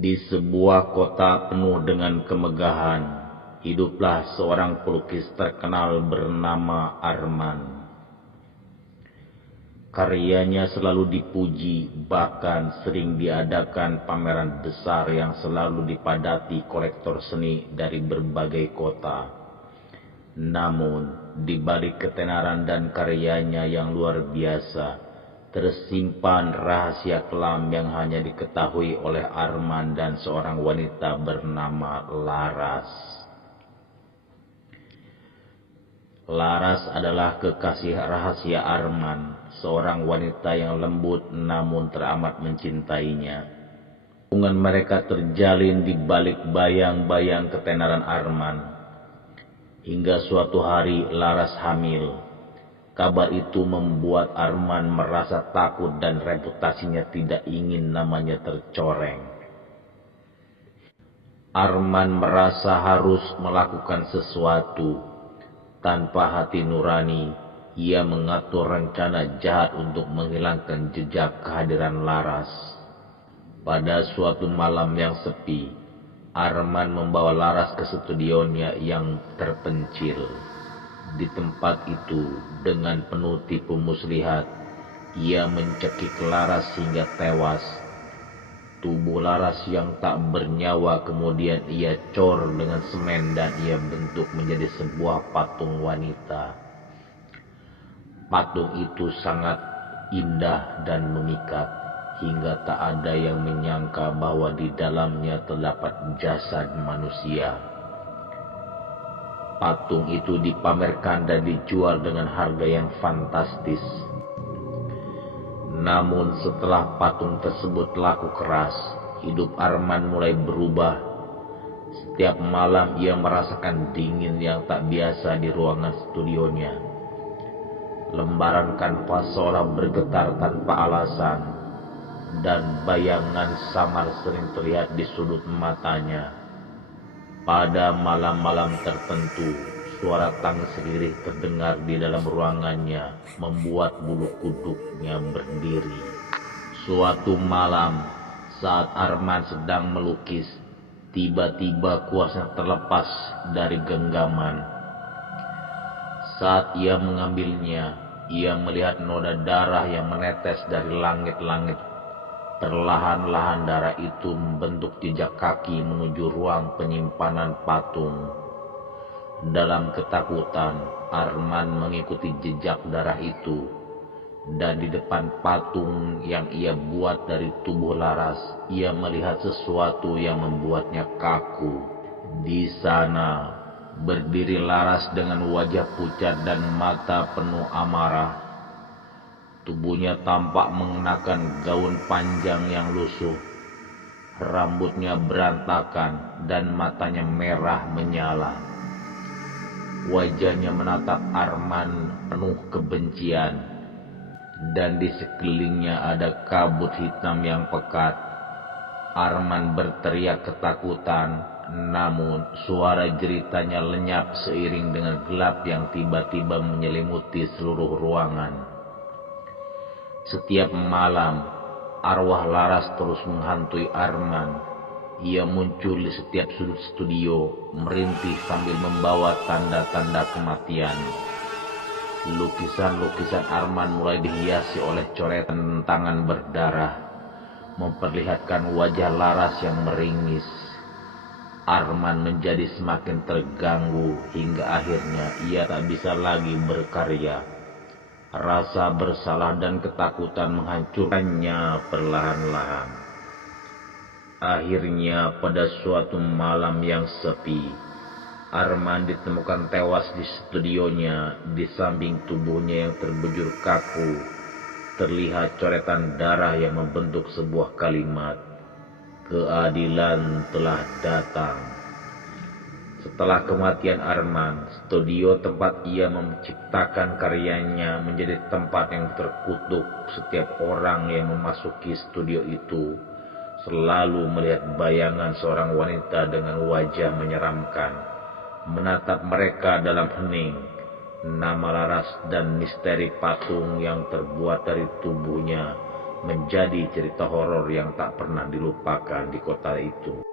Di sebuah kota penuh dengan kemegahan, hiduplah seorang pelukis terkenal bernama Arman. Karyanya selalu dipuji, bahkan sering diadakan pameran besar yang selalu dipadati kolektor seni dari berbagai kota. Namun, di balik ketenaran dan karyanya yang luar biasa, tersimpan rahasia kelam yang hanya diketahui oleh Arman dan seorang wanita bernama Laras. Laras adalah kekasih rahasia Arman, seorang wanita yang lembut namun teramat mencintainya. Hubungan mereka terjalin di balik bayang-bayang ketenaran Arman. Hingga suatu hari Laras hamil. Kabar itu membuat Arman merasa takut dan reputasinya tidak ingin namanya tercoreng. Arman merasa harus melakukan sesuatu. Tanpa hati nurani, ia mengatur rencana jahat untuk menghilangkan jejak kehadiran Laras. Pada suatu malam yang sepi, Arman membawa Laras ke studionya yang terpencil. Di tempat itu, dengan penuh tipu muslihat, ia mencekik Laras hingga tewas. Tubuh Laras yang tak bernyawa kemudian ia cor dengan semen dan ia bentuk menjadi sebuah patung wanita. Patung itu sangat indah dan memikat, hingga tak ada yang menyangka bahwa di dalamnya terdapat jasad manusia. Patung itu dipamerkan dan dijual dengan harga yang fantastis. Namun setelah patung tersebut laku keras, hidup Arman mulai berubah. Setiap malam ia merasakan dingin yang tak biasa di ruangan studionya. Lembaran kanvas seolah bergetar tanpa alasan, dan bayangan samar sering terlihat di sudut matanya. Pada malam-malam tertentu, suara tangis lirih terdengar di dalam ruangannya, membuat bulu kuduknya berdiri. Suatu malam, saat Arman sedang melukis, tiba-tiba kuasnya terlepas dari genggaman. Saat ia mengambilnya, ia melihat noda darah yang menetes dari langit-langit. Perlahan-lahan darah itu membentuk jejak kaki menuju ruang penyimpanan patung. Dalam ketakutan, Arman mengikuti jejak darah itu. Dan di depan patung yang ia buat dari tubuh Laras, ia melihat sesuatu yang membuatnya kaku. Di sana, berdiri Laras dengan wajah pucat dan mata penuh amarah. Tubuhnya tampak mengenakan gaun panjang yang lusuh. Rambutnya berantakan dan matanya merah menyala. Wajahnya menatap Arman penuh kebencian. Dan di sekelilingnya ada kabut hitam yang pekat. Arman berteriak ketakutan, namun suara jeritanya lenyap seiring dengan gelap yang tiba-tiba menyelimuti seluruh ruangan. Setiap malam, arwah Laras terus menghantui Arman. Ia muncul di setiap sudut studio, merintih sambil membawa tanda-tanda kematian. Lukisan-lukisan Arman mulai dihiasi oleh coretan tangan berdarah, memperlihatkan wajah Laras yang meringis. Arman menjadi semakin terganggu hingga akhirnya ia tak bisa lagi berkarya. Rasa bersalah dan ketakutan menghancurkannya perlahan-lahan. Akhirnya pada suatu malam yang sepi, Arman ditemukan tewas di studionya. Di samping tubuhnya yang terbujur kaku, terlihat coretan darah yang membentuk sebuah kalimat, "Keadilan telah datang." Setelah kematian Arman, studio tempat ia menciptakan karyanya menjadi tempat yang terkutuk. Setiap orang yang memasuki studio itu selalu melihat bayangan seorang wanita dengan wajah menyeramkan, menatap mereka dalam hening. Nama Laras dan misteri patung yang terbuat dari tubuhnya menjadi cerita horor yang tak pernah dilupakan di kota itu.